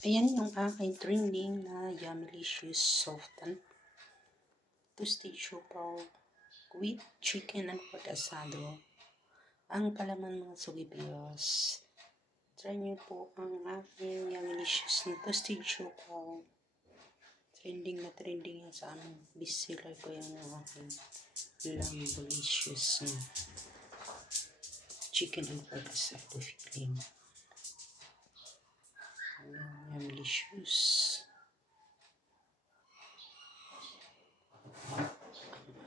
Ayan yung aking trending na Yummylicious Soften Toasted Siopaw with chicken and pork asado. Ang palaman mga sugipiyos. Try nyo po ang aking Yummylicious na Toasted Siopaw. Trending na trending yan sa aming bestseller ko yung aking Yummylicious na chicken and pork asado filling. Yummylicious.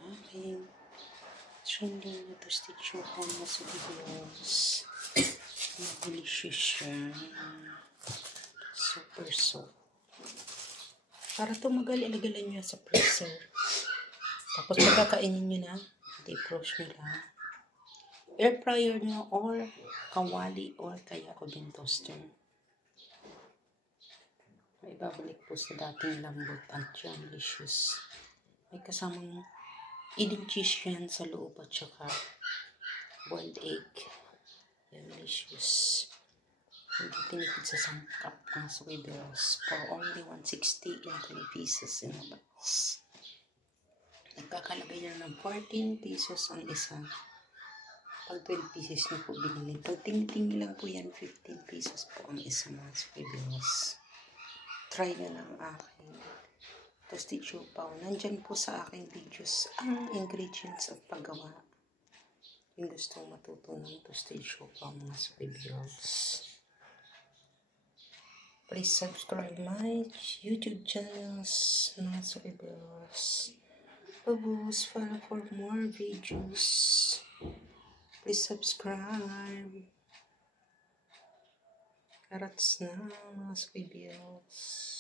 Aking trending na Toasted Siopaw na sugipiyos. Delicious siya. Super soft. Para tumagal, ilagalan nyo sa freezer. Tapos pagkakainin nyo na, defrost nyo lang. Air fryer nyo or kawali or kaya oven toaster. May babalik po sa dating lambot at Yummylicious. May kasamang eating cheese yan sa loob at saka boiled egg. Yummylicious. Hindi tinipid sa sangkap ng sugipiyos for only 160 and 20 pesos in a box. Nagkakalagay na ng 14 pesos ang isa. Pag 12 pesos na po binili. Pag ting-ting lang po yan, 15 pesos po ang isa mga sugipiyos. Try nyo lang aking Toasted Siopaw. Nandyan po sa aking videos ang ingredients at paggawa. Yung gusto matuto ng Toasted Siopaw mga sugipiyos. Please subscribe my YouTube channels mga sugipiyos. Babos, follow for more videos. Please subscribe. Karats na mga sugipiyos.